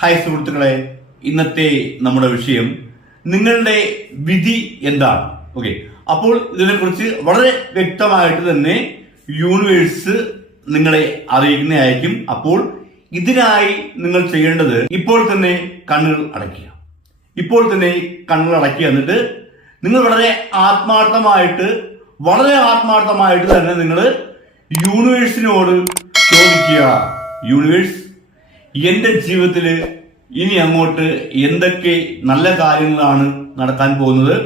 Hi സുഹൃത്തുക്കളെ ഇന്നത്തെ നമ്മുടെ വിഷയം നിങ്ങളുടെ വിധി എന്താണ്? ഓക്കെ അപ്പോൾ ഇതിനെ ഇതിനെക്കുറിച്ച് വളരെ വ്യക്തമായിട്ട് തന്നെ യൂണിവേഴ്സ് നിങ്ങളെ അറിയിക്കുന്നതായിരിക്കും. അപ്പോൾ ഇതിനായി നിങ്ങൾ ചെയ്യേണ്ടത് ഇപ്പോൾ തന്നെ കണ്ണുകൾ അടയ്ക്കുക. ഇപ്പോൾ തന്നെ കണ്ണുകൾ അടയ്ക്കുക എന്നിട്ട് നിങ്ങൾ വളരെ ആത്മാർത്ഥമായിട്ട് വളരെ ആത്മാർത്ഥമായിട്ട് തന്നെ നിങ്ങൾ യൂണിവേഴ്സിനോട് ചോദിക്കുക. യൂണിവേഴ്സ് എന്റെ ജീവിതത്തിൽ ഇനി അങ്ങോട്ട് എന്തൊക്കെ നല്ല കാര്യങ്ങളാണ് നടക്കാൻ പോകുന്നത്?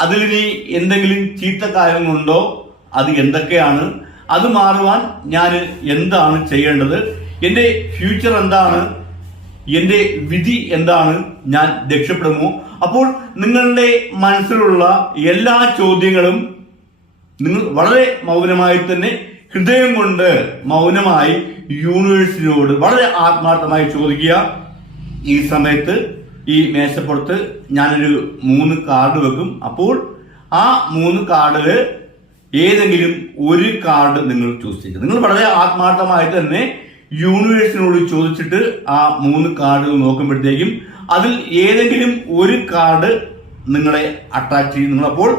അതിലിനി എന്തെങ്കിലും ചീത്ത കാര്യങ്ങളുണ്ടോ? അത് എന്തൊക്കെയാണ്? അത് മാറുവാൻ ഞാൻ എന്താണ് ചെയ്യേണ്ടത്? എന്റെ ഫ്യൂച്ചർ എന്താണ്? എന്റെ വിധി എന്താണ്? ഞാൻ രക്ഷപ്പെടുമോ? അപ്പോൾ നിങ്ങളുടെ മനസ്സിലുള്ള എല്ലാ ചോദ്യങ്ങളും നിങ്ങൾ വളരെ മൗനമായി തന്നെ ഹൃദയം കൊണ്ട് മൗനമായി യൂണിവേഴ്സിനോട് വളരെ ആത്മാർത്ഥമായി ചോദിക്കുക ഈ സമയത്ത് ഈ മേശപ്പുറത്ത് ഞാനൊരു മൂന്ന് കാർഡ് വെക്കും. അപ്പോൾ ആ മൂന്ന് കാർഡിൽ ഏതെങ്കിലും ഒരു കാർഡ് നിങ്ങൾ ചൂസ് ചെയ്യുക. നിങ്ങൾ വളരെ ആത്മാർത്ഥമായി തന്നെ യൂണിവേഴ്സിനോട് ചോദിച്ചിട്ട് ആ മൂന്ന് കാർഡുകൾ നോക്കുമ്പോഴത്തേക്കും അതിൽ ഏതെങ്കിലും ഒരു കാർഡ് നിങ്ങളെ അട്രാക്ട് ചെയ്യും. നിങ്ങൾ അപ്പോൾ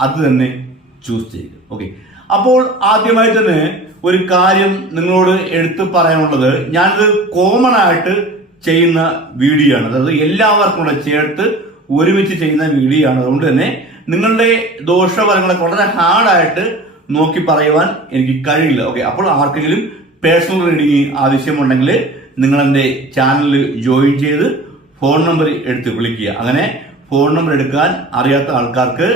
അത് തന്നെ ചൂസ് ചെയ്യുക. ഓക്കെ. അപ്പോൾ ആദ്യമായി തന്നെ ഒരു കാര്യം നിങ്ങളോട് എടുത്തു പറയാനുള്ളത്. ഞാനിത് കോമൺ ആയിട്ട് ചെയ്യുന്ന വീഡിയോ ആണ് അതായത് എല്ലാവർക്കും കൂടെ ചേർത്ത് ഒരുമിച്ച് ചെയ്യുന്ന വീഡിയോ ആണ് അതുകൊണ്ട് തന്നെ നിങ്ങളുടെ ദോഷഫലങ്ങളൊക്കെ വളരെ ഹാർഡായിട്ട് നോക്കി പറയുവാൻ എനിക്ക് കഴിയില്ല. ഓക്കെ അപ്പോൾ ആർക്കെങ്കിലും പേഴ്സണൽ റീഡിംഗ് ആവശ്യമുണ്ടെങ്കിൽ നിങ്ങൾ ചാനലിൽ ജോയിൻ ചെയ്ത് ഫോൺ നമ്പർ എടുത്ത് വിളിക്കുക. അങ്ങനെ ഫോൺ നമ്പർ എടുക്കാൻ അറിയാത്ത ആൾക്കാർക്ക്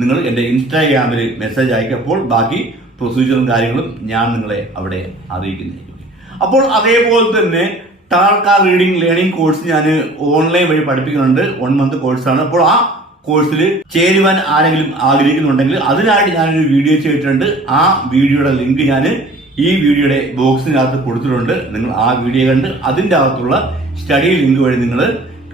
നിങ്ങൾ എന്റെ ഇൻസ്റ്റാഗ്രാമിൽ മെസ്സേജ് അയക്കപ്പോൾ ബാക്കി പ്രൊസീജിയറും കാര്യങ്ങളും ഞാൻ നിങ്ങളെ അവിടെ അറിയിക്കുന്നതായിരിക്കും. അപ്പോൾ അതേപോലെ തന്നെ ടാർക്കാർ റീഡിംഗ് ലേണിംഗ് കോഴ്സ് ഞാൻ ഓൺലൈൻ വഴി പഠിപ്പിക്കുന്നുണ്ട്. വൺ മന്ത് കോഴ്സാണ് അപ്പോൾ ആ കോഴ്സിൽ ചേരുവാൻ ആരെങ്കിലും ആഗ്രഹിക്കുന്നുണ്ടെങ്കിൽ അതിനായിട്ട് ഞാനൊരു വീഡിയോ ചെയ്തിട്ടുണ്ട്. ആ വീഡിയോയുടെ ലിങ്ക് ഞാൻ ഈ വീഡിയോയുടെ ബോക്സിനകത്ത് കൊടുത്തിട്ടുണ്ട്. നിങ്ങൾ ആ വീഡിയോ കണ്ട് അതിന്റെ അകത്തുള്ള സ്റ്റഡി ലിങ്ക് വഴി നിങ്ങൾ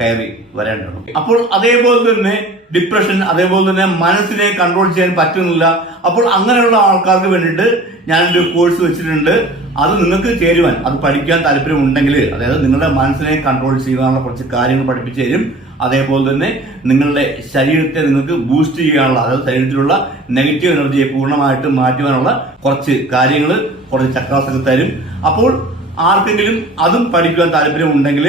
കയറി വരേണ്ടതാണ് അപ്പോൾ അതേപോലെ തന്നെ ഡിപ്രഷൻ അതേപോലെ തന്നെ മനസ്സിനെ കൺട്രോൾ ചെയ്യാൻ പറ്റുന്നില്ല. അപ്പോൾ അങ്ങനെയുള്ള ആൾക്കാർക്ക് വേണ്ടിയിട്ട് ഞാനൊരു കോഴ്സ് വെച്ചിട്ടുണ്ട്. അത് നിങ്ങൾക്ക് ചേരുവാൻ അത് പഠിക്കാൻ താല്പര്യമുണ്ടെങ്കിൽ അതായത് നിങ്ങളുടെ മനസ്സിനെ കൺട്രോൾ ചെയ്യാനുള്ള കുറച്ച് കാര്യങ്ങൾ പഠിപ്പിച്ചു തരും. അതേപോലെ തന്നെ നിങ്ങളുടെ ശരീരത്തെ നിങ്ങൾക്ക് ബൂസ്റ്റ് ചെയ്യാനുള്ള അതായത് ശരീരത്തിലുള്ള നെഗറ്റീവ് എനർജിയെ പൂർണമായിട്ട് മാറ്റുവാനുള്ള കുറച്ച് കാര്യങ്ങൾ കുറച്ച് ചക്രാസൊക്കെ തരും. അപ്പോൾ ആർക്കെങ്കിലും അതും പഠിക്കുവാൻ താല്പര്യമുണ്ടെങ്കിൽ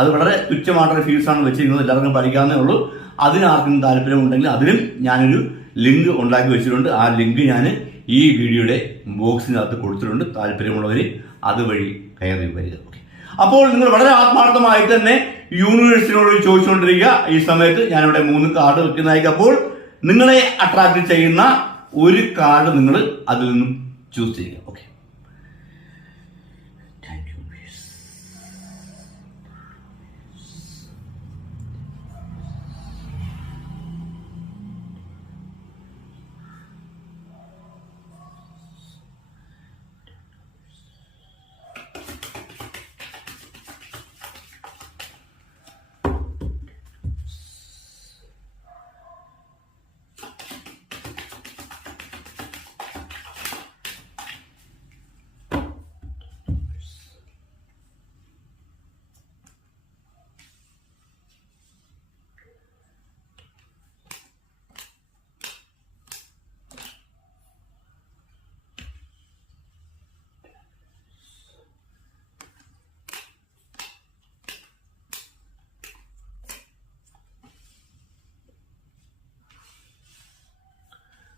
അത് വളരെ തുച്ഛമായിട്ടുള്ള ഫീസാണ് വെച്ചിരിക്കുന്നത്. എല്ലാവർക്കും പഠിക്കാവുന്നേ ഉള്ളൂ. അതിനാർക്കും താല്പര്യമുണ്ടെങ്കിൽ അതിനും ഞാനൊരു ലിങ്ക് ഉണ്ടാക്കി വെച്ചിട്ടുണ്ട്. ആ ലിങ്ക് ഞാൻ ഈ വീഡിയോയുടെ ബോക്സിനകത്ത് കൊടുത്തിട്ടുണ്ട്. താല്പര്യമുള്ളവർ അതുവഴി കയറി വരിക. ഓക്കെ. അപ്പോൾ നിങ്ങൾ വളരെ ആത്മാർത്ഥമായി തന്നെ യൂണിവേഴ്സിനോട് ചോദിച്ചുകൊണ്ടിരിക്കുക. ഈ സമയത്ത് ഞാനിവിടെ മൂന്ന് കാർഡ് വെക്കുന്നതായിരിക്കും. അപ്പോൾ നിങ്ങളെ അട്രാക്ട് ചെയ്യുന്ന ഒരു കാർഡ് നിങ്ങൾ അതിൽ നിന്നും ചൂസ് ചെയ്യുക. ഓക്കെ.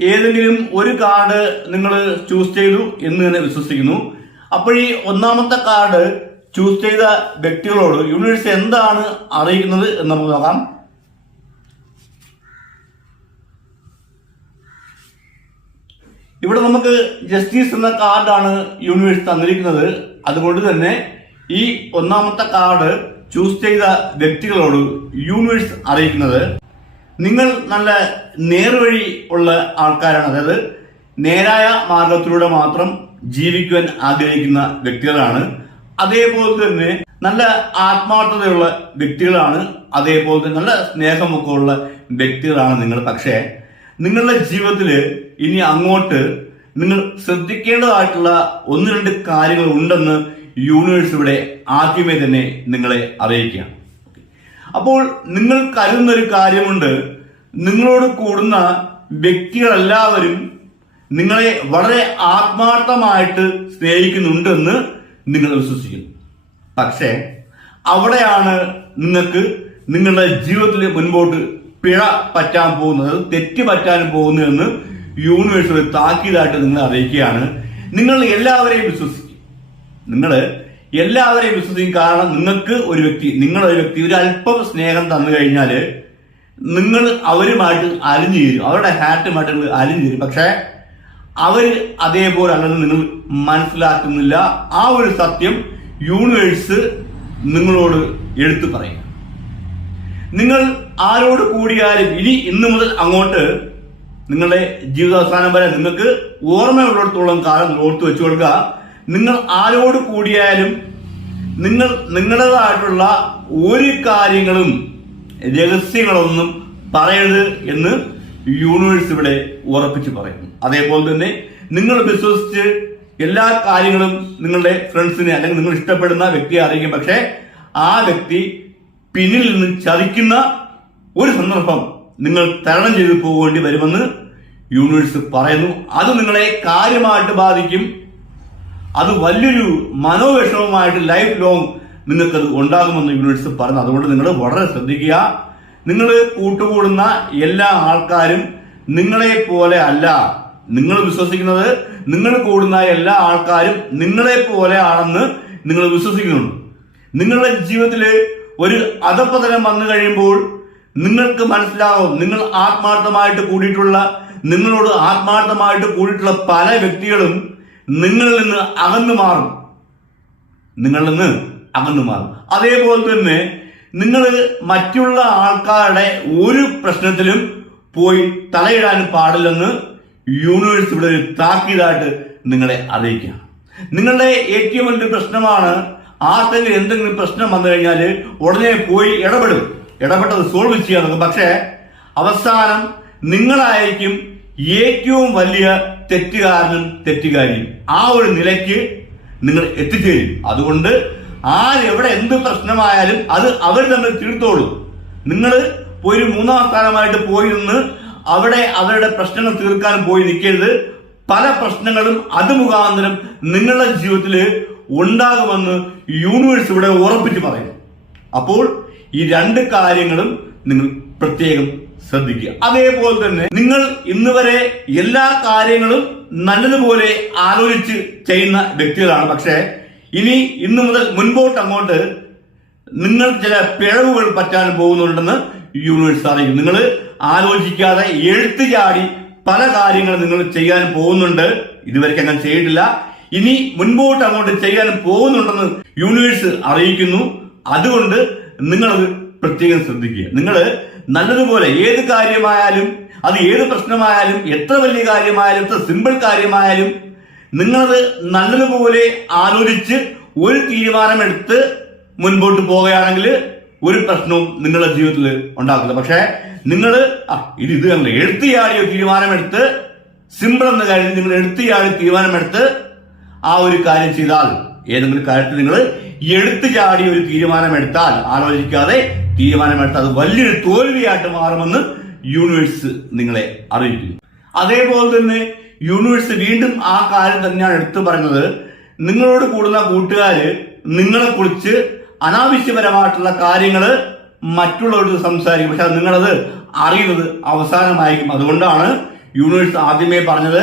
ഏതെങ്കിലും ഒരു കാർഡ് നിങ്ങൾ ചൂസ് ചെയ്തു എന്ന് തന്നെ വിശ്വസിക്കുന്നു. അപ്പോൾ ഈ ഒന്നാമത്തെ കാർഡ് ചൂസ് ചെയ്ത വ്യക്തികളോട് യൂണിവേഴ്സ് എന്താണ് അറിയിക്കുന്നത് എന്ന് നമുക്ക് നോക്കാം. ഇവിടെ നമുക്ക് ജസ്റ്റിസ് എന്ന കാർഡാണ് യൂണിവേഴ്സ് തന്നിരിക്കുന്നത്. അതുകൊണ്ട് തന്നെ ഈ ഒന്നാമത്തെ കാർഡ് ചൂസ് ചെയ്ത വ്യക്തികളോട് യൂണിവേഴ്സ് അറിയിക്കുന്നത്. നിങ്ങൾ നല്ല നേർവഴി ഉള്ള ആൾക്കാരാണ്. അതായത് നേരായ മാർഗത്തിലൂടെ മാത്രം ജീവിക്കുവാൻ ആഗ്രഹിക്കുന്ന വ്യക്തികളാണ്. അതേപോലെ തന്നെ നല്ല ആത്മാർത്ഥതയുള്ള വ്യക്തികളാണ്. അതേപോലെ തന്നെ നല്ല സ്നേഹമൊക്കെ ഉള്ള വ്യക്തികളാണ് നിങ്ങൾ. പക്ഷേ നിങ്ങളുടെ ജീവിതത്തിൽ ഇനി അങ്ങോട്ട് നിങ്ങൾ ശ്രദ്ധിക്കേണ്ടതായിട്ടുള്ള ഒന്ന് രണ്ട് കാര്യങ്ങൾ ഉണ്ടെന്ന് യൂണിവേഴ്സ് ഇവിടെ ആദ്യമേ തന്നെ നിങ്ങളെ അറിയിക്കുകയാണ്. അപ്പോൾ നിങ്ങൾ കരുതുന്ന ഒരു കാര്യമുണ്ട്. നിങ്ങളോട് കൂടുന്ന വ്യക്തികളെല്ലാവരും നിങ്ങളെ വളരെ ആത്മാർത്ഥമായിട്ട് സ്നേഹിക്കുന്നുണ്ടെന്ന് നിങ്ങൾ വിശ്വസിക്കുന്നു. പക്ഷേ അവിടെയാണ് നിങ്ങൾക്ക് നിങ്ങളുടെ ജീവിതത്തിൽ മുൻപോട്ട് പിഴ പറ്റാൻ പോകുന്നത് തെറ്റ് പറ്റാൻ പോകുന്നതെന്ന് യൂണിവേഴ്സ് താക്കീതായിട്ട് നിങ്ങൾ അറിയിക്കുകയാണ്. നിങ്ങൾ എല്ലാവരെയും വിശ്വസിക്കും. നിങ്ങൾ എല്ലാവരെയും വിശ്വസിക്കും കാരണം നിങ്ങൾക്ക് ഒരു വ്യക്തി നിങ്ങളൊരു വ്യക്തി ഒരു അല്പം സ്നേഹം തന്നു കഴിഞ്ഞാൽ നിങ്ങൾ അവരുമായിട്ട് അലിഞ്ഞു ചേരും. അവരുടെ ഹാറ്റുമായിട്ട് നിങ്ങൾ അലിഞ്ഞു ചേരും. പക്ഷേ അവർ അതേപോലെ അല്ലെന്ന് നിങ്ങൾ മനസ്സിലാക്കുന്നില്ല. ആ ഒരു സത്യം യൂണിവേഴ്സ് നിങ്ങളോട് എടുത്തു പറയും. നിങ്ങൾ ആരോട് കൂടിയാലും ഇനി ഇന്നു മുതൽ അങ്ങോട്ട് നിങ്ങളുടെ ജീവിതാവസാനം വരെ നിങ്ങൾക്ക് ഓർമ്മയുള്ളിടത്തോളം കാലം ഓർത്ത് വെച്ചു കൊടുക്കുക. നിങ്ങൾ ആരോട് കൂടിയാലും നിങ്ങൾ നിങ്ങളുടേതായിട്ടുള്ള ഒരു കാര്യങ്ങളും രഹസ്യങ്ങളൊന്നും പറയരുത് എന്ന് യൂണിവേഴ്സ് ഇവിടെ ഉറപ്പിച്ച് പറയുന്നു. അതേപോലെ തന്നെ നിങ്ങൾ വിശ്വസിച്ച് എല്ലാ കാര്യങ്ങളും നിങ്ങളുടെ ഫ്രണ്ട്സിനെ അല്ലെങ്കിൽ നിങ്ങൾ ഇഷ്ടപ്പെടുന്ന വ്യക്തിയെ അറിയിക്കും. പക്ഷേ ആ വ്യക്തി പിന്നിൽ നിന്ന് ചതിക്കുന്ന ഒരു സന്ദർഭം നിങ്ങൾ തരണം ചെയ്തു പോകേണ്ടി വരുമെന്ന് യൂണിവേഴ്സ് പറയുന്നു. അത് നിങ്ങളെ കാര്യമായിട്ട് ബാധിക്കും. അത് വലിയൊരു മനോവിഷമമായിട്ട് ലൈഫ് ലോങ് നിങ്ങൾക്കത് ഉണ്ടാകുമെന്ന് യൂണിവേഴ്സ് പറഞ്ഞു അതുകൊണ്ട് നിങ്ങൾ വളരെ ശ്രദ്ധിക്കുക. നിങ്ങൾ കൂട്ടുകൂടുന്ന എല്ലാ ആൾക്കാരും നിങ്ങളെ പോലെ അല്ല. നിങ്ങൾ വിശ്വസിക്കുന്നത് നിങ്ങൾ കൂടുന്ന എല്ലാ ആൾക്കാരും നിങ്ങളെ പോലെ ആണെന്ന് നിങ്ങൾ വിശ്വസിക്കുന്നുണ്ട്. നിങ്ങളുടെ ജീവിതത്തിൽ ഒരു അധപ്പതനം വന്നു കഴിയുമ്പോൾ നിങ്ങൾക്ക് മനസ്സിലാവും. നിങ്ങൾ ആത്മാർത്ഥമായിട്ട് കൂടിയിട്ടുള്ള നിങ്ങളോട് ആത്മാർത്ഥമായിട്ട് കൂടിയിട്ടുള്ള പല വ്യക്തികളും നിങ്ങളിൽ നിന്ന് അകന്നു മാറും. നിങ്ങളിൽ നിന്ന് അകന്നു മാറും. അതേപോലെ തന്നെ നിങ്ങൾ മറ്റുള്ള ആൾക്കാരുടെ ഒരു പ്രശ്നത്തിലും പോയി തലയിടാൻ പാടില്ലെന്ന് യൂണിവേഴ്സ് ഇവിടെ ഒരു താക്കീതായിട്ട് നിങ്ങളെ അറിയിക്കുക. നിങ്ങളുടെ ഏറ്റവും വലിയ പ്രശ്നമാണ് ആർക്കെങ്കിലും എന്തെങ്കിലും പ്രശ്നം വന്നു കഴിഞ്ഞാൽ ഉടനെ പോയി ഇടപെടും. ഇടപെട്ടത് സോൾവ് ചെയ്യാൻ പക്ഷേ അവസാനം നിങ്ങളായിരിക്കും ഏറ്റവും വലിയ തെറ്റുകാരനും തെറ്റുകാരിയും. ആ ഒരു നിലയ്ക്ക് നിങ്ങൾ എത്തിച്ചേരും. അതുകൊണ്ട് ആരെവിടെ എന്ത് പ്രശ്നമായാലും അത് അവർ തമ്മിൽ തീർത്തോളൂ. നിങ്ങൾ ഒരു മൂന്നാം സ്ഥാനമായിട്ട് പോയി നിന്ന് അവിടെ അവരുടെ പ്രശ്നങ്ങൾ തീർക്കാൻ പോയി നിൽക്കരുത്. പല പ്രശ്നങ്ങളും അത് മുഖാന്തരം നിങ്ങളുടെ ജീവിതത്തിൽ ഉണ്ടാകുമെന്ന് യൂണിവേഴ്സ് ഇവിടെ ഉറപ്പിച്ച് പറയുന്നു. അപ്പോൾ ഈ രണ്ട് കാര്യങ്ങളും നിങ്ങൾ പ്രത്യേകം ശ്രദ്ധിക്കുക. അതേപോലെ തന്നെ നിങ്ങൾ ഇന്ന് വരെ എല്ലാ കാര്യങ്ങളും നല്ലതുപോലെ ആലോചിച്ച് ചെയ്യുന്ന വ്യക്തികളാണ്. പക്ഷേ ഇനി ഇന്നു മുതൽ മുൻപോട്ട് അങ്ങോട്ട് നിങ്ങൾ ചില പിഴവുകൾ പറ്റാൻ പോകുന്നുണ്ടെന്ന് യൂണിവേഴ്സ് അറിയും. നിങ്ങൾ ആലോചിക്കാതെ എഴുത്തു ചാടി പല കാര്യങ്ങളും നിങ്ങൾ ചെയ്യാൻ പോകുന്നുണ്ട്. ഇതുവരെ അങ്ങനെ ചെയ്തിട്ടില്ല. ഇനി മുൻപോട്ട് അങ്ങോട്ട് ചെയ്യാൻ പോകുന്നുണ്ടെന്ന് യൂണിവേഴ്സ് അറിയിക്കുന്നു. അതുകൊണ്ട് നിങ്ങളത് പ്രത്യേകം ശ്രദ്ധിക്കുക. നിങ്ങൾ നല്ലതുപോലെ ഏത് കാര്യമായാലും അത് ഏത് പ്രശ്നമായാലും എത്ര വലിയ കാര്യമായാലും എത്ര സിമ്പിൾ കാര്യമായാലും നിങ്ങളത് നല്ലതുപോലെ ആലോചിച്ച് ഒരു തീരുമാനമെടുത്ത് മുൻപോട്ട് പോവുകയാണെങ്കിൽ ഒരു പ്രശ്നവും നിങ്ങളുടെ ജീവിതത്തിൽ ഉണ്ടാക്കില്ല പക്ഷേ നിങ്ങൾ ഇത് ഇത് കണ്ടില്ല? എടുത്തിയാടി ഒരു തീരുമാനമെടുത്ത് സിമ്പിൾ എന്ന കാര്യം നിങ്ങൾ എടുത്തിയാടി തീരുമാനമെടുത്ത് ആ ഒരു കാര്യം ചെയ്താൽ ഏതെങ്കിലും കാര്യത്തിൽ നിങ്ങൾ എടുത്തു ചാടി ഒരു തീരുമാനമെടുത്താൽ ആലോചിക്കാതെ തീരുമാനമെടുത്താൽ അത് വലിയൊരു തോൽവിയായിട്ട് മാറുമെന്ന് യൂണിവേഴ്സ് നിങ്ങളെ അറിയിക്കുന്നു. അതേപോലെ തന്നെ യൂണിവേഴ്സ് വീണ്ടും ആ കാര്യം തന്നെയാണ് എടുത്തു പറഞ്ഞത്. നിങ്ങളോട് കൂടുന്ന കൂട്ടുകാര് നിങ്ങളെ കുറിച്ച് അനാവശ്യപരമായിട്ടുള്ള കാര്യങ്ങൾ മറ്റുള്ളവരോട് സംസാരിക്കും. പക്ഷെ അത് നിങ്ങളത് അറിയുന്നത് അവസാനമായിരിക്കും. അതുകൊണ്ടാണ് യൂണിവേഴ്സ് ആദ്യമേ പറഞ്ഞത്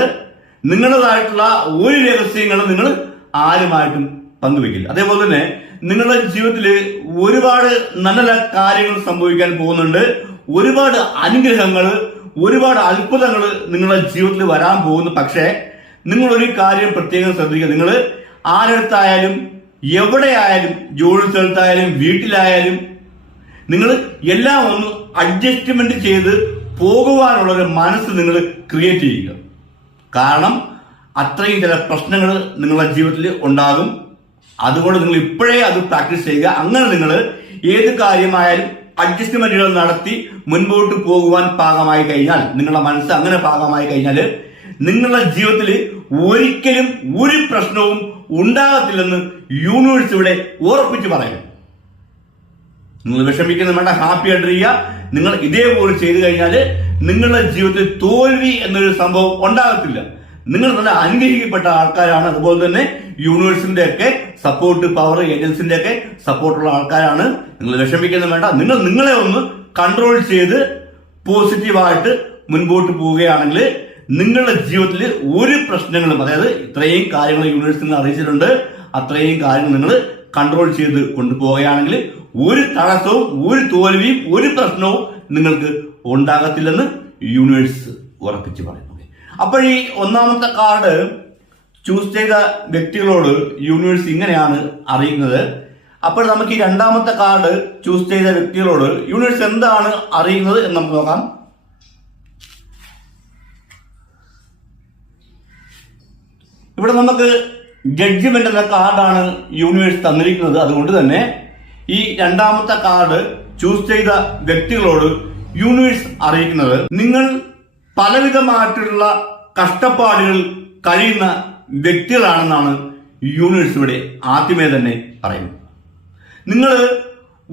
നിങ്ങളതായിട്ടുള്ള ഒരു രഹസ്യങ്ങളും നിങ്ങൾ ആരുമായിട്ടും പങ്കുവെക്കില്ല. അതേപോലെ തന്നെ നിങ്ങളുടെ ജീവിതത്തിൽ ഒരുപാട് നല്ല നല്ല കാര്യങ്ങൾ സംഭവിക്കാൻ പോകുന്നുണ്ട്. ഒരുപാട് അനുഗ്രഹങ്ങൾ ഒരുപാട് അത്ഭുതങ്ങൾ നിങ്ങളുടെ ജീവിതത്തിൽ വരാൻ പോകുന്നു. പക്ഷേ നിങ്ങൾ ഒരു കാര്യം പ്രത്യേകം ശ്രദ്ധിക്കുക. നിങ്ങൾ ആരടുത്തായാലും എവിടെയായാലും ജോലി സ്ഥലത്തായാലും വീട്ടിലായാലും നിങ്ങൾ എല്ലാം ഒന്ന് അഡ്ജസ്റ്റ്മെന്റ് ചെയ്ത് പോകുവാനുള്ള ഒരു മനസ്സ് നിങ്ങൾ ക്രിയേറ്റ് ചെയ്യുക. കാരണം അത്രയും ചില പ്രശ്നങ്ങൾ നിങ്ങളുടെ ജീവിതത്തിൽ ഉണ്ടാകും. അതുകൊണ്ട് നിങ്ങൾ ഇപ്പോഴേ അത് പ്രാക്ടീസ് ചെയ്യുക. അങ്ങനെ നിങ്ങൾ ഏത് കാര്യമായാലും അഡ്ജസ്റ്റ്മെന്റുകൾ നടത്തി മുൻപോട്ട് പോകുവാൻ പാകമായി കഴിഞ്ഞാൽ നിങ്ങളുടെ മനസ്സ് അങ്ങനെ പാകമായി കഴിഞ്ഞാൽ നിങ്ങളുടെ ജീവിതത്തിൽ ഒരിക്കലും ഒരു പ്രശ്നവും ഉണ്ടാകത്തില്ലെന്ന് യൂണിവേഴ്സ് ഇവിടെ ഉറപ്പിച്ച് പറയുന്നു നിങ്ങൾ വിഷമിക്കുന്ന വേണ്ട ഹാപ്പി ആയിട്ടിരിക്കുക നിങ്ങൾ ഇതേപോലെ ചെയ്തു കഴിഞ്ഞാൽ നിങ്ങളുടെ ജീവിതത്തിൽ തോൽവി എന്നൊരു സംഭവം ഉണ്ടാകത്തില്ല. നിങ്ങൾ നല്ല അനുഗ്രഹിക്കപ്പെട്ട ആൾക്കാരാണ്. അതുപോലെ തന്നെ യൂണിവേഴ്സിന്റെ ഒക്കെ സപ്പോർട്ട് പവർ ഏജൻസിന്റെ ഒക്കെ സപ്പോർട്ടുള്ള ആൾക്കാരാണ്. നിങ്ങൾ വിഷമിക്കുന്ന വേണ്ട. നിങ്ങൾ നിങ്ങളെ ഒന്ന് കൺട്രോൾ ചെയ്ത് പോസിറ്റീവായിട്ട് മുൻപോട്ട് പോവുകയാണെങ്കിൽ നിങ്ങളുടെ ജീവിതത്തിൽ ഒരു പ്രശ്നങ്ങളും അതായത് ഇത്രയും കാര്യങ്ങൾ യൂണിവേഴ്സിൽ നിന്ന് അറിയിച്ചിട്ടുണ്ട്. അത്രയും കാര്യങ്ങൾ നിങ്ങൾ കൺട്രോൾ ചെയ്ത് കൊണ്ടുപോവുകയാണെങ്കിൽ ഒരു തടസ്സവും ഒരു തോൽവിയും ഒരു പ്രശ്നവും നിങ്ങൾക്ക് ഉണ്ടാകത്തില്ലെന്ന് യൂണിവേഴ്സ് ഉറപ്പിച്ചു പറയുന്നു. അപ്പോൾ ഈ ഒന്നാമത്തെ കാർഡ് ചൂസ് ചെയ്ത വ്യക്തികളോട് യൂണിവേഴ്സ് ഇങ്ങനെയാണ് അറിയുന്നത്. അപ്പോൾ നമുക്ക് ഈ രണ്ടാമത്തെ കാർഡ് ചൂസ് ചെയ്ത വ്യക്തികളോട് യൂണിവേഴ്സ് എന്താണ് അറിയുന്നത് എന്ന് നമുക്ക് നോക്കാം. ഇവിടെ നമുക്ക് ജഡ്ജ്മെന്റ് എന്ന കാർഡാണ് യൂണിവേഴ്സ് തന്നിരിക്കുന്നത്. അതുകൊണ്ട് തന്നെ ഈ രണ്ടാമത്തെ കാർഡ് ചൂസ് ചെയ്ത വ്യക്തികളോട് യൂണിവേഴ്സ് അറിയിക്കുന്നത്. നിങ്ങൾ പലവിധമായിട്ടുള്ള കഷ്ടപ്പാടുകൾ കഴിയുന്ന വ്യക്തികളാണെന്നാണ് യൂണിവേഴ്സ് ആദ്യമേ തന്നെ പറയുന്നത്. നിങ്ങൾ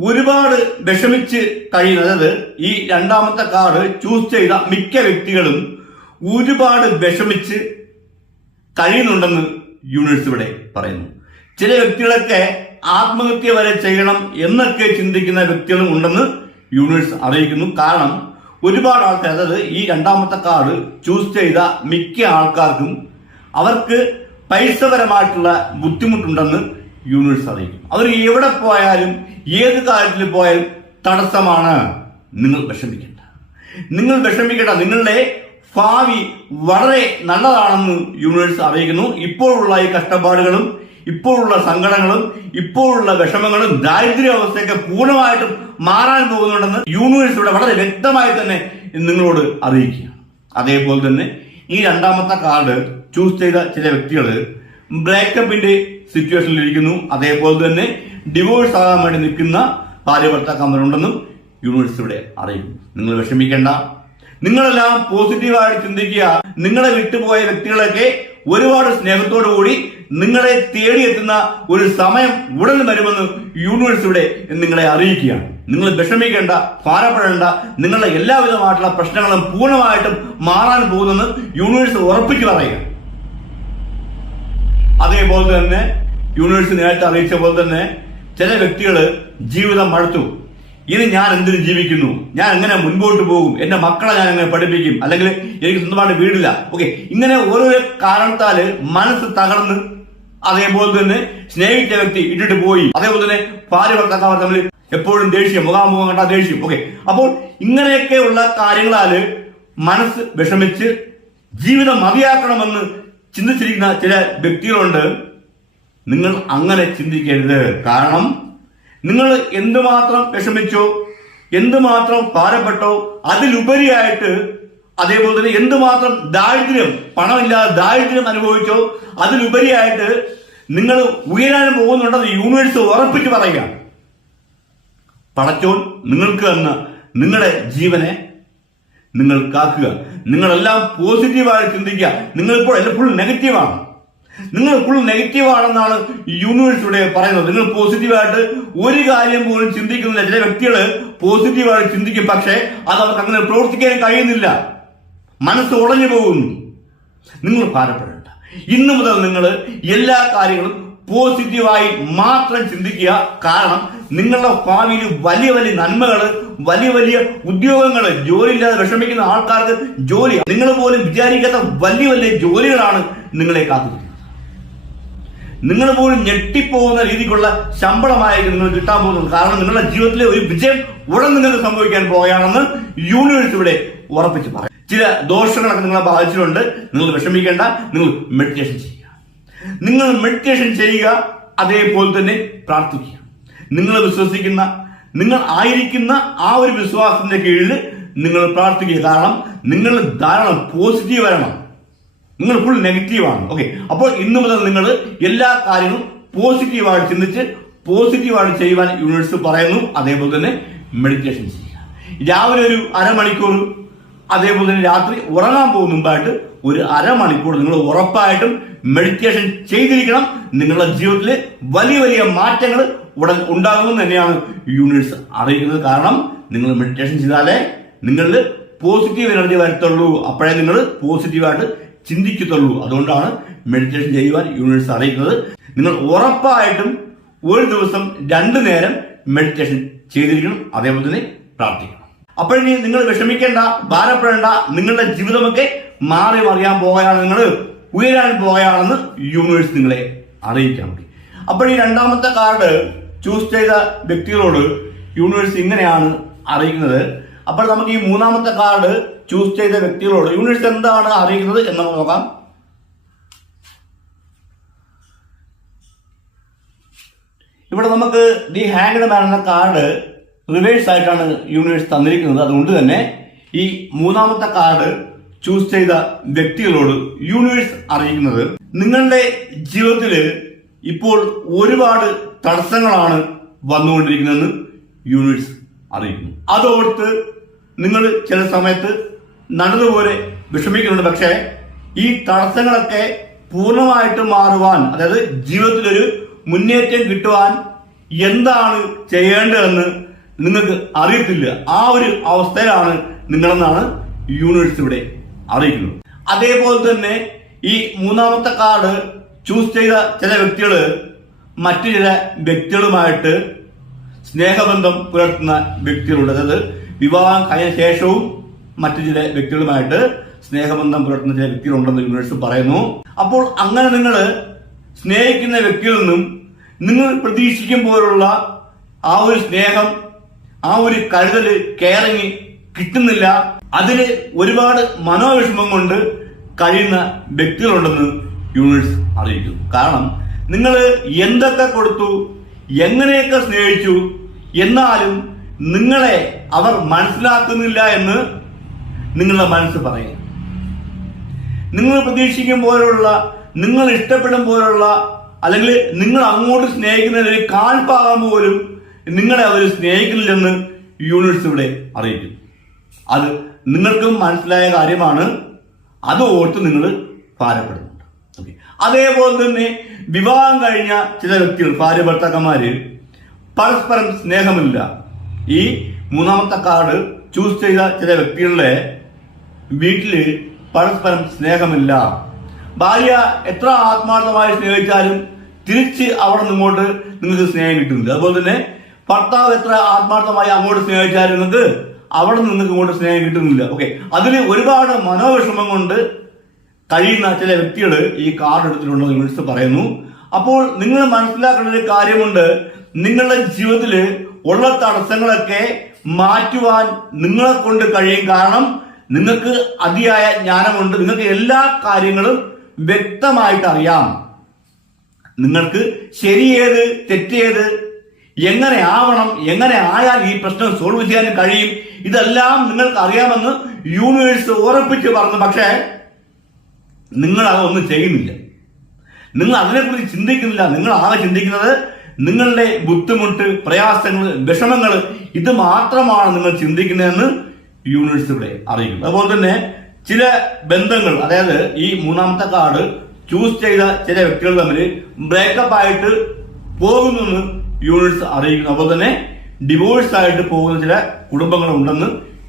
ഒരുപാട് വിഷമിച്ച് കഴിയുന്ന അതായത് ഈ രണ്ടാമത്തെ കാർഡ് ചൂസ് ചെയ്ത മിക്ക വ്യക്തികളും ഒരുപാട് വിഷമിച്ച് കഴിയുന്നുണ്ടെന്ന് യൂണിവേഴ്സ് ഇവിടെ പറയുന്നു. ചില വ്യക്തികളൊക്കെ ആത്മഹത്യ വരെ ചെയ്യണം എന്നൊക്കെ ചിന്തിക്കുന്ന വ്യക്തികളും ഉണ്ടെന്ന് യൂണിവേഴ്സ് അറിയിക്കുന്നു. കാരണം ഒരുപാട് ആൾക്കാർ അതായത് ഈ രണ്ടാമത്തെ കാർഡ് ചൂസ് ചെയ്ത മിക്ക ആൾക്കാർക്കും അവർക്ക് പൈസപരമായിട്ടുള്ള ബുദ്ധിമുട്ടുണ്ടെന്ന് യൂണിവേഴ്സ് അറിയിക്കും. അവർ എവിടെ പോയാലും ഏത് കാര്യത്തിൽ പോയാലും തടസ്സമാണ് നിങ്ങൾ വിഷമിക്കേണ്ട. നിങ്ങൾ വിഷമിക്കേണ്ട നിങ്ങളുടെ ഭാവി വളരെ നല്ലതാണെന്ന് യൂണിവേഴ്സ് അറിയിക്കുന്നു. ഇപ്പോഴുള്ള ഈ കഷ്ടപ്പാടുകളും ഇപ്പോഴുള്ള സങ്കടങ്ങളും ഇപ്പോഴുള്ള വിഷമങ്ങളും ദാരിദ്ര്യാവസ്ഥയൊക്കെ പൂർണമായിട്ടും മാറാൻ പോകുന്നുണ്ടെന്ന് യൂണിവേഴ്സ് ഇവിടെ വളരെ വ്യക്തമായി തന്നെ നിങ്ങളോട് അറിയിക്കുക അതേപോലെ തന്നെ ഈ രണ്ടാമത്തെ കാർഡ് ചൂസ് ചെയ്ത ചില വ്യക്തികൾ ബ്രേക്കപ്പിന്റെ സിറ്റുവേഷനിൽ ഇരിക്കുന്നു അതേപോലെ തന്നെ ഡിവോഴ്സ് ആകാൻ വേണ്ടി നിൽക്കുന്ന ഭാര്യ യൂണിവേഴ്സ് ഇവിടെ അറിയുന്നു. നിങ്ങൾ വിഷമിക്കേണ്ട. നിങ്ങളെല്ലാം പോസിറ്റീവായിട്ട് ചിന്തിക്കുക. നിങ്ങളെ വിട്ടുപോയ വ്യക്തികളൊക്കെ ഒരുപാട് സ്നേഹത്തോടു കൂടി നിങ്ങളെ തേടിയെത്തുന്ന ഒരു സമയം ഉടൻ വരുമെന്ന് യൂണിവേഴ്സ് ഇവിടെ നിങ്ങളെ അറിയിക്കുകയാണ്. നിങ്ങൾ വിഷമിക്കേണ്ട ഭാരപ്പെടേണ്ട നിങ്ങളുടെ എല്ലാവിധമായിട്ടുള്ള പ്രശ്നങ്ങളും പൂർണമായിട്ടും മാറാൻ പോകുന്നെന്ന് യൂണിവേഴ്സ് ഉറപ്പിച്ചു പറയുക അതേപോലെ തന്നെ യൂണിവേഴ്സ് നേരത്തെ അറിയിച്ച പോലെ തന്നെ ചില വ്യക്തികൾ ജീവിതം മടുത്തു. ഇനി ഞാൻ എന്തിനു ജീവിക്കുന്നു? ഞാൻ എങ്ങനെ മുൻപോട്ട് പോകും? എന്റെ മക്കളെ ഞാൻ എങ്ങനെ പഠിപ്പിക്കും? അല്ലെങ്കിൽ എനിക്ക് സ്വന്തമായിട്ട് വീടില്ല. ഓക്കെ ഇങ്ങനെ ഓരോ കാരണത്താൽ മനസ്സ് തകർന്ന് അതേപോലെ തന്നെ സ്നേഹിച്ച വ്യക്തി ഇട്ടിട്ട് പോയി. അതേപോലെ തന്നെ ഭാര്യ തമ്മിൽ എപ്പോഴും ദേഷ്യം മുഖാമുഖം കണ്ട ദേഷ്യം. ഓക്കെ അപ്പോൾ ഇങ്ങനെയൊക്കെ ഇങ്ങനെയൊക്കെയുള്ള കാര്യങ്ങളാൽ മനസ്സ് വിഷമിച്ച് ജീവിതം മതിയാക്കണമെന്ന് ചിന്തിച്ചിരിക്കുന്ന ചില വ്യക്തികളുണ്ട്. നിങ്ങൾ അങ്ങനെ ചിന്തിക്കരുത്. കാരണം നിങ്ങൾ എന്തുമാത്രം വിഷമിച്ചോ എന്തുമാത്രം ഭാരപ്പെട്ടോ അതിലുപരിയായിട്ട് അതേപോലെ തന്നെ എന്തുമാത്രം ദാരിദ്ര്യം പണമില്ലാതെ ദാരിദ്ര്യം അനുഭവിച്ചോ അതിലുപരിയായിട്ട് നിങ്ങൾ ഉയരാൻ പോകുന്നുണ്ടെന്ന് യൂണിവേഴ്സ് ഉറപ്പിച്ച് പറയുക. പടച്ചോൻ നിങ്ങൾക്ക് തന്ന നിങ്ങളുടെ ജീവനെ നിങ്ങൾ കാക്കുക. നിങ്ങളെല്ലാം പോസിറ്റീവായി ചിന്തിക്കുക. നിങ്ങളിപ്പോൾ എല്ലാം ഫുൾ നെഗറ്റീവാണ് നിങ്ങൾ ഫുൾ നെഗറ്റീവാണെന്നാണ് യൂണിവേഴ്സ് ഇവിടെ പറയുന്നത്. നിങ്ങൾ പോസിറ്റീവായിട്ട് ഒരു കാര്യം പോലും ചിന്തിക്കുന്നില്ല. ചില വ്യക്തികൾ പോസിറ്റീവായിട്ട് ചിന്തിക്കും. പക്ഷേ അത് അവർക്ക് അങ്ങനെ പ്രവർത്തിക്കാൻ കഴിയുന്നില്ല. മനസ്സ് ഉടഞ്ഞു പോകുന്നു. നിങ്ങൾ ഭാരപ്പെടേണ്ട. ഇന്നു മുതൽ നിങ്ങൾ എല്ലാ കാര്യങ്ങളും പോസിറ്റീവായി മാത്രം ചിന്തിക്കുക. കാരണം നിങ്ങളുടെ ഭാവിയിൽ വലിയ വലിയ നന്മകൾ വലിയ വലിയ ഉദ്യോഗങ്ങൾ ജോലി ഇല്ലാതെ വിഷമിക്കുന്ന ആൾക്കാർക്ക് ജോലി. നിങ്ങൾ പോലും വിചാരിക്കാത്ത വലിയ വലിയ ജോലികളാണ് നിങ്ങളെ കാത്തിരിക്കുന്നത്. നിങ്ങൾ പോലും ഞെട്ടിപ്പോകുന്ന രീതിക്കുള്ള ശമ്പളമായിരിക്കും നിങ്ങൾ കിട്ടാൻ പോകുന്നത്. കാരണം നിങ്ങളുടെ ജീവിതത്തിലെ ഒരു വിജയം ഉടൻ നിങ്ങൾക്ക് സംഭവിക്കാൻ പോവുകയാണെന്ന് യൂണിവേഴ്സ് ഇവിടെ ഉറപ്പിച്ച് പറയും ചില ദോഷങ്ങളൊക്കെ നിങ്ങളെ ബാധിച്ചിട്ടുണ്ട്. നിങ്ങൾ വിഷമിക്കേണ്ട. നിങ്ങൾ മെഡിറ്റേഷൻ ചെയ്യുക. നിങ്ങൾ മെഡിറ്റേഷൻ ചെയ്യുക അതേപോലെ തന്നെ പ്രാർത്ഥിക്കുക. നിങ്ങൾ വിശ്വസിക്കുന്ന നിങ്ങൾ ആയിരിക്കുന്ന ആ ഒരു വിശ്വാസത്തിന്റെ കീഴിൽ നിങ്ങൾ പ്രാർത്ഥിക്കുക. കാരണം നിങ്ങൾ ധാരാളം പോസിറ്റീവ് വരണം നിങ്ങൾ ഫുൾ നെഗറ്റീവാണ് ഓക്കെ അപ്പോൾ ഇന്ന് മുതൽ നിങ്ങൾ എല്ലാ കാര്യങ്ങളും പോസിറ്റീവായിട്ട് ചിന്തിച്ച് പോസിറ്റീവായിട്ട് ചെയ്യുവാൻ യൂണിവേഴ്സ് പറയുന്നു. അതേപോലെ തന്നെ മെഡിറ്റേഷൻ ചെയ്യുക. രാവിലെ ഒരു അരമണിക്കൂർ അതേപോലെ തന്നെ രാത്രി ഉറങ്ങാൻ പോകുന്ന മുമ്പായിട്ട് ഒരു അരമണിക്കൂർ നിങ്ങൾ ഉറപ്പായിട്ടും മെഡിറ്റേഷൻ ചെയ്തിരിക്കണം. നിങ്ങളുടെ ജീവിതത്തിൽ വലിയ വലിയ മാറ്റങ്ങൾ ഉടൻ ഉണ്ടാകുമെന്ന് തന്നെയാണ് യൂണിവേഴ്സ് അറിയിക്കുന്നത്. കാരണം നിങ്ങൾ മെഡിറ്റേഷൻ ചെയ്താലേ നിങ്ങളിൽ പോസിറ്റീവ് എനർജി വരത്തുള്ളൂ. അപ്പോഴേ നിങ്ങൾ പോസിറ്റീവായിട്ട് ചിന്തിക്കത്തുള്ളൂ. അതുകൊണ്ടാണ് മെഡിറ്റേഷൻ ചെയ്യുവാൻ യൂണിവേഴ്സ് അറിയിക്കുന്നത്. നിങ്ങൾ ഉറപ്പായിട്ടും ഒരു ദിവസം രണ്ടു നേരം മെഡിറ്റേഷൻ ചെയ്തിരിക്കണം. അതേപോലെ തന്നെ പ്രാർത്ഥിക്കണം. അപ്പോഴിനി നിങ്ങൾ വിഷമിക്കേണ്ട ഭാരപ്പെടേണ്ട നിങ്ങളുടെ ജീവിതമൊക്കെ മാറി മറിയാൻ പോകുകയാണ് നിങ്ങൾ ഉയരാൻ പോകുകയാണെന്ന് യൂണിവേഴ്സ് നിങ്ങളെ അറിയിക്കാൻ വേണ്ടി. അപ്പോൾ ഈ രണ്ടാമത്തെ കാർഡ് ചൂസ് ചെയ്ത വ്യക്തികളോട് യൂണിവേഴ്സ് ഇങ്ങനെയാണ് അറിയിക്കുന്നത്. അപ്പോൾ നമുക്ക് ഈ മൂന്നാമത്തെ കാർഡ് ചൂസ് ചെയ്ത വ്യക്തികളോട് യൂണിവേഴ്സ് എന്താണ് അറിയിക്കുന്നത് എന്ന് നമുക്ക് നോക്കാം. ഇവിടെ നമുക്ക് ദി ഹാങ്ഡ് മാൻ എന്ന കാർഡ് റിവേഴ്സ് ആയിട്ടാണ് യൂണിവേഴ്സ് തന്നിരിക്കുന്നത്. അതുകൊണ്ട് തന്നെ ഈ മൂന്നാമത്തെ കാർഡ് ചൂസ് ചെയ്ത വ്യക്തികളോട് യൂണിവേഴ്സ് അറിയിക്കുന്നത് നിങ്ങളുടെ ജീവിതത്തിൽ ഇപ്പോൾ ഒരുപാട് തടസ്സങ്ങളാണ് വന്നുകൊണ്ടിരിക്കുന്നതെന്ന് യൂണിവേഴ്സ് അറിയിക്കുന്നു. അതോർത്ത് നിങ്ങൾ ചില സമയത്ത് നടന്നുപോലെ വിഷമിക്കുന്നുണ്ട്. പക്ഷേ ഈ തടസ്സങ്ങളൊക്കെ പൂർണമായിട്ട് മാറുവാൻ അതായത് ജീവിതത്തിലൊരു മുന്നേറ്റം കിട്ടുവാൻ എന്താണ് ചെയ്യേണ്ടതെന്ന് നിങ്ങൾക്ക് അറിയത്തില്ല. ആ ഒരു അവസ്ഥയിലാണ് നിങ്ങളെന്നാണ് യൂണിവേഴ്സ് ഇവിടെ അറിയിക്കുന്നത്. അതേപോലെ തന്നെ ഈ മൂന്നാമത്തെ കാർഡ് ചൂസ് ചെയ്ത ചില വ്യക്തികൾ മറ്റു ചില വ്യക്തികളുമായിട്ട് സ്നേഹബന്ധം പുലർത്തുന്ന വ്യക്തികളുണ്ട്. അതായത് വിവാഹം കഴിഞ്ഞ ശേഷവും മറ്റു ചില വ്യക്തികളുമായിട്ട് സ്നേഹബന്ധം പുലർത്തുന്ന ചില വ്യക്തികളുണ്ടെന്ന് യൂണിവേഴ്സ് പറയുന്നു. അപ്പോൾ അങ്ങനെ നിങ്ങൾ സ്നേഹിക്കുന്ന വ്യക്തിയിൽ നിന്നും നിങ്ങൾ പ്രതീക്ഷിക്കും പോലുള്ള ആ ഒരു സ്നേഹം ആ ഒരു കരുതൽ കെയറിങ് കിട്ടുന്നില്ല. അതിന് ഒരുപാട് മനോവിഷമം കൊണ്ട് കഴിയുന്ന വ്യക്തികളുണ്ടെന്ന് യൂണിവേഴ്സ് അറിയിക്കുന്നു. കാരണം നിങ്ങൾ എന്തൊക്കെ കൊടുത്തു എങ്ങനെയൊക്കെ സ്നേഹിച്ചു എന്നാലും നിങ്ങളെ അവർ മനസ്സിലാക്കുന്നില്ല എന്ന് നിങ്ങളുടെ മനസ്സ് പറയുക നിങ്ങൾ പ്രതീക്ഷിക്കും പോലുള്ള നിങ്ങൾ ഇഷ്ടപ്പെടും പോലുള്ള അല്ലെങ്കിൽ നിങ്ങൾ അങ്ങോട്ട് സ്നേഹിക്കുന്നതിന് കാൽപ്പാകാൻ പോലും നിങ്ങളെ അവർ സ്നേഹിക്കുന്നില്ലെന്ന് യൂണിവേഴ്സ് ഇവിടെ അറിയിക്കും. അത് നിങ്ങൾക്കും മനസ്സിലായ കാര്യമാണ്. അത് ഓർത്ത് നിങ്ങൾ ഭാരപ്പെടുന്നുണ്ട്. ഓക്കെ അതേപോലെ തന്നെ വിവാഹം കഴിഞ്ഞ ചില വ്യക്തികൾ ഭാര്യ ഭർത്താക്കന്മാര് പരസ്പരം സ്നേഹമില്ല. ഈ മൂന്നാമത്തെ കാർഡ് ചൂസ് ചെയ്ത ചില വ്യക്തികളുടെ വീട്ടിൽ പരസ്പരം സ്നേഹമില്ല. ഭാര്യ എത്ര ആത്മാർത്ഥമായി സ്നേഹിച്ചാലും തിരിച്ച് അവിടെ നിങ്ങോട്ട് നിങ്ങൾക്ക് സ്നേഹം കിട്ടുന്നില്ല. അതുപോലെ തന്നെ ഭർത്താവ് എത്ര ആത്മാർത്ഥമായി അങ്ങോട്ട് സ്നേഹിച്ചാലും നിങ്ങൾക്ക് അവിടെ നിന്ന് ഇങ്ങോട്ട് സ്നേഹം കിട്ടുന്നില്ല. ഓക്കെ അതിൽ ഒരുപാട് മനോവിഷമം കൊണ്ട് കഴിയുന്ന ചില വ്യക്തികൾ ഈ കാർഡ് എടുത്തിട്ടുണ്ടെന്ന് വിളിച്ച് പറയുന്നു. അപ്പോൾ നിങ്ങൾ മനസ്സിലാക്കേണ്ട ഒരു കാര്യമുണ്ട്. നിങ്ങളുടെ ജീവിതത്തിൽ ഉള്ള തടസ്സങ്ങളൊക്കെ മാറ്റുവാൻ നിങ്ങളെ കൊണ്ട് കഴിയും കാരണം നിങ്ങൾക്ക് അതിയായ ജ്ഞാനമുണ്ട്. നിങ്ങൾക്ക് എല്ലാ കാര്യങ്ങളും വ്യക്തമായിട്ട് അറിയാം. നിങ്ങൾക്ക് ശരിയേത് തെറ്റേത് എങ്ങനെ ആവണം എങ്ങനെ ആയാൽ ഈ പ്രശ്നം സോൾവ് ചെയ്യാൻ കഴിയും? ഇതെല്ലാം നിങ്ങൾക്ക് അറിയാമെന്ന് യൂണിവേഴ്സ് ഉറപ്പിച്ച് പറഞ്ഞു. പക്ഷേ നിങ്ങൾ അതൊന്നും ചെയ്യുന്നില്ല. നിങ്ങൾ അതിനെക്കുറിച്ച് ചിന്തിക്കുന്നില്ല. നിങ്ങൾ ആകെ ചിന്തിക്കുന്നത് നിങ്ങളുടെ ബുദ്ധിമുട്ട് പ്രയാസങ്ങൾ വിഷമങ്ങൾ ഇത് മാത്രമാണ് നിങ്ങൾ ചിന്തിക്കുന്നതെന്ന് യൂണിവേഴ്സ് ഇവിടെ അറിയിക്കുന്നു. അതുപോലെ തന്നെ ചില ബന്ധങ്ങൾ അതായത് ഈ മൂന്നാമത്തെ കാർഡ് ചൂസ് ചെയ്ത ചില വ്യക്തികൾ തമ്മിൽ ബ്രേക്കപ്പ് ആയിട്ട് പോകുന്നെന്ന് യൂണിവേഴ്സ് അറിയിക്കുന്നു അപ്പോൾ തന്നെ ഡിവോഴ്സ് ആയിട്ട് പോകുന്ന ചില കുടുംബങ്ങൾ ഉണ്ടെന്ന്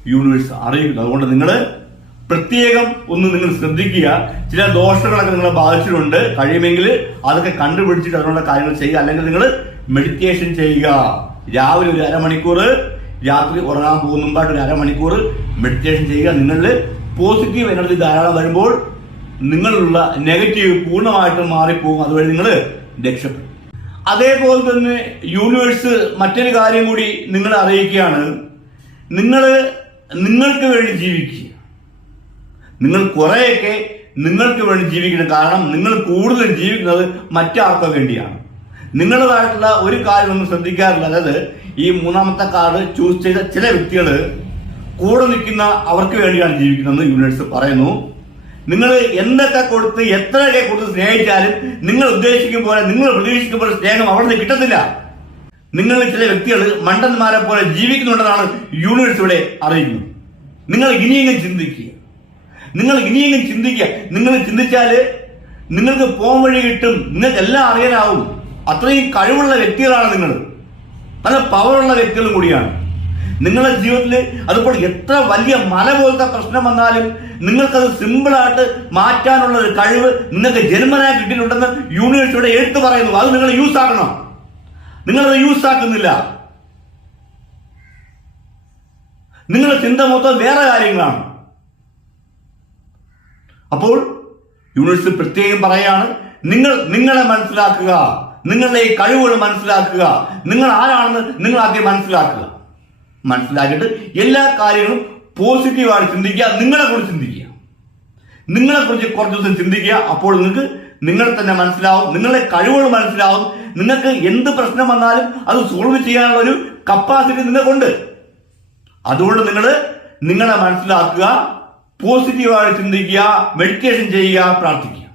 യൂണിവേഴ്സ് അറിയിക്കുന്നു. അതുകൊണ്ട് നിങ്ങൾ പ്രത്യേകം ഒന്ന് നിങ്ങൾ ശ്രദ്ധിക്കുക. ചില ദോഷങ്ങളൊക്കെ നിങ്ങളെ ബാധിച്ചിട്ടുണ്ട്. കഴിയുമെങ്കിൽ അതൊക്കെ കണ്ടുപിടിച്ചിട്ട് അതിനുള്ള കാര്യങ്ങൾ ചെയ്യുക. അല്ലെങ്കിൽ നിങ്ങൾ മെഡിറ്റേഷൻ ചെയ്യുക. രാവിലെ ഒരു അരമണിക്കൂർ രാത്രി ഉറങ്ങാൻ പോകുന്ന മുമ്പായിട്ട് ഒരു അരമണിക്കൂർ മെഡിറ്റേഷൻ ചെയ്യുക. നിങ്ങളിൽ പോസിറ്റീവ് എനർജി ധാരാളം വരുമ്പോൾ നിങ്ങളിലുള്ള നെഗറ്റീവ് പൂർണമായിട്ടും മാറിപ്പോകും. അതുവഴി നിങ്ങൾ രക്ഷപ്പെടും. അതേപോലെ തന്നെ യൂണിവേഴ്സ് മറ്റൊരു കാര്യം കൂടി നിങ്ങളെ അറിയിക്കുകയാണ്. നിങ്ങൾ നിങ്ങൾക്ക് വേണ്ടി ജീവിക്കുക. നിങ്ങൾ കുറെയൊക്കെ നിങ്ങൾക്ക് വേണ്ടി ജീവിക്കണം. കാരണം നിങ്ങൾ കൂടുതൽ ജീവിക്കുന്നത് മറ്റാർക്ക് വേണ്ടിയാണ്. നിങ്ങളതായിട്ടുള്ള ഒരു കാര്യം ഒന്നും ശ്രദ്ധിക്കാറില്ല. അതായത് ഈ മൂന്നാമത്തെ കാർഡ് ചൂസ് ചെയ്ത ചില വ്യക്തികൾ കൂടെ നിൽക്കുന്ന അവർക്ക് വേണ്ടിയാണ് ജീവിക്കുന്നതെന്ന് യൂണിവേഴ്സ് പറയുന്നു. നിങ്ങൾ എന്തൊക്കെ കൊടുത്ത് എത്രയൊക്കെ കൊടുത്ത് സ്നേഹിച്ചാലും നിങ്ങൾ ഉദ്ദേശിക്കും പോലെ നിങ്ങൾ പ്രതീക്ഷിക്കും പോലെ സ്നേഹം അവിടെ നിന്ന് കിട്ടത്തില്ല. നിങ്ങൾ ചില വ്യക്തികൾ മണ്ടന്മാരെ പോലെ ജീവിക്കുന്നുണ്ടെന്നാണ് യൂണിവേഴ്സ് ഇവിടെ അറിയുന്നത്. നിങ്ങൾ ഇനിയെങ്കിലും ചിന്തിക്കുക. നിങ്ങൾ ഇനിയെങ്കിലും ചിന്തിക്കുക. നിങ്ങൾ ചിന്തിച്ചാൽ നിങ്ങൾക്ക് പോകാൻ വഴി കിട്ടും. നിങ്ങൾക്ക് എല്ലാം അറിയാനാവും. അത്രയും കഴിവുള്ള വ്യക്തികളാണ് നിങ്ങൾ. നല്ല പവറുള്ള വ്യക്തികളും കൂടിയാണ്. നിങ്ങളുടെ ജീവിതത്തിൽ അതുപോലെ എത്ര വലിയ മല പോലത്തെ പ്രശ്നം വന്നാലും നിങ്ങൾക്കത് സിമ്പിളായിട്ട് മാറ്റാനുള്ള ഒരു കഴിവ് നിങ്ങൾക്ക് ജന്മനായി കിട്ടിയിട്ടുണ്ടെന്ന് യൂണിവേഴ്സിറ്റിയുടെ എഴുത്ത് പറയുന്നു. അത് നിങ്ങൾ യൂസ് ആക്കണം? നിങ്ങളത് യൂസ് ആക്കുന്നില്ല. നിങ്ങളുടെ ചിന്ത മൊത്തം വേറെ കാര്യങ്ങളാണ്. അപ്പോൾ യൂണിവേഴ്സിറ്റി പ്രത്യേകം പറയാണ് നിങ്ങൾ നിങ്ങളെ മനസ്സിലാക്കുക. നിങ്ങളുടെ ഈ കഴിവുകൾ മനസ്സിലാക്കുക. നിങ്ങൾ ആരാണെന്ന് നിങ്ങൾ ആദ്യം മനസ്സിലാക്കുക. മനസ്സിലാക്കിയിട്ട് എല്ലാ കാര്യങ്ങളും പോസിറ്റീവായിട്ട് ചിന്തിക്കുക നിങ്ങളെ കുറിച്ച് ചിന്തിക്കുക. നിങ്ങളെ കുറിച്ച് കുറച്ച് ദിവസം ചിന്തിക്കുക അപ്പോൾ നിങ്ങൾക്ക് നിങ്ങളെ തന്നെ മനസ്സിലാവും നിങ്ങളുടെ കഴിവുകൾ മനസ്സിലാവും നിങ്ങൾക്ക് എന്ത് പ്രശ്നം വന്നാലും അത് സോൾവ് ചെയ്യാനുള്ള ഒരു കപ്പാസിറ്റി നിങ്ങൾക്കുണ്ട്. അതുകൊണ്ട് നിങ്ങൾ നിങ്ങളെ മനസ്സിലാക്കുക പോസിറ്റീവായി ചിന്തിക്കുക മെഡിറ്റേഷൻ ചെയ്യുക പ്രാർത്ഥിക്കുക.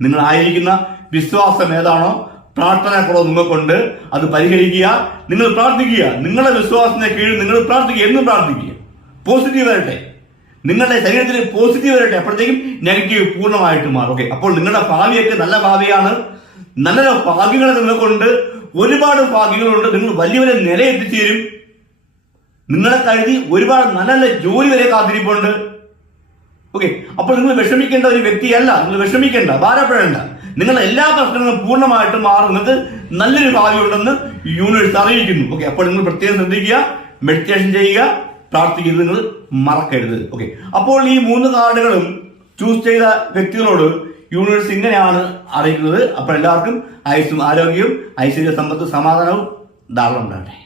നിങ്ങൾ ആയിരിക്കുന്ന വിശ്വാസം ഏതാണോ പ്രാർത്ഥന കുറവ് നിങ്ങൾക്കുണ്ട് അത് പരിഹരിക്കുക നിങ്ങൾ പ്രാർത്ഥിക്കുക. നിങ്ങളുടെ വിശ്വാസത്തിന്റെ കീഴിൽ നിങ്ങൾ പ്രാർത്ഥിക്കുക എന്നും പ്രാർത്ഥിക്കുക. പോസിറ്റീവ് വരട്ടെ നിങ്ങളുടെ ശരീരത്തിൽ പോസിറ്റീവ് വരട്ടെ അപ്പോഴത്തേക്കും നെഗറ്റീവ് പൂർണമായിട്ട് മാറും. ഓക്കെ അപ്പോൾ നിങ്ങളുടെ ഭാവിയൊക്കെ നല്ല ഭാവിയാണ്. നല്ല ഭാഗ്യങ്ങൾ നിങ്ങൾക്കുണ്ട്. ഒരുപാട് ഭാഗ്യങ്ങളുണ്ട്. നിങ്ങൾ വലിയ വലിയ നില എത്തിച്ചേരും നിങ്ങളെ കരുതി ഒരുപാട് നല്ല നല്ല ജോലി വരെ കാത്തിരിപ്പുണ്ട്. ഓക്കെ അപ്പോൾ നിങ്ങൾ വിഷമിക്കേണ്ട ഒരു വ്യക്തിയല്ല. നിങ്ങൾ വിഷമിക്കേണ്ട. ഭാരപ്പെടേണ്ട. നിങ്ങളുടെ എല്ലാ പ്രശ്നങ്ങളും പൂർണമായിട്ട് മാറും. നല്ലൊരു ഭാവി ഉണ്ടെന്ന് യൂണിവേഴ്സ് അറിയിക്കുന്നു. ഓക്കെ അപ്പോൾ നിങ്ങൾ പ്രത്യേകം ശ്രദ്ധിക്കുക. മെഡിറ്റേഷൻ ചെയ്യുക. പ്രാർത്ഥിക്കുന്നത് നിങ്ങൾ മറക്കരുത്. ഓക്കെ അപ്പോൾ ഈ മൂന്ന് കാർഡുകളും ചൂസ് ചെയ്ത വ്യക്തികളോട് യൂണിവേഴ്സ് ഇങ്ങനെയാണ് അറിയിക്കുന്നത്. അപ്പോൾ എല്ലാവർക്കും ആയുസ്സും ആരോഗ്യവും ഐശ്വര്യ സമ്പത്ത് സമാധാനവും ധാരാളം ഉണ്ടാകട്ടെ.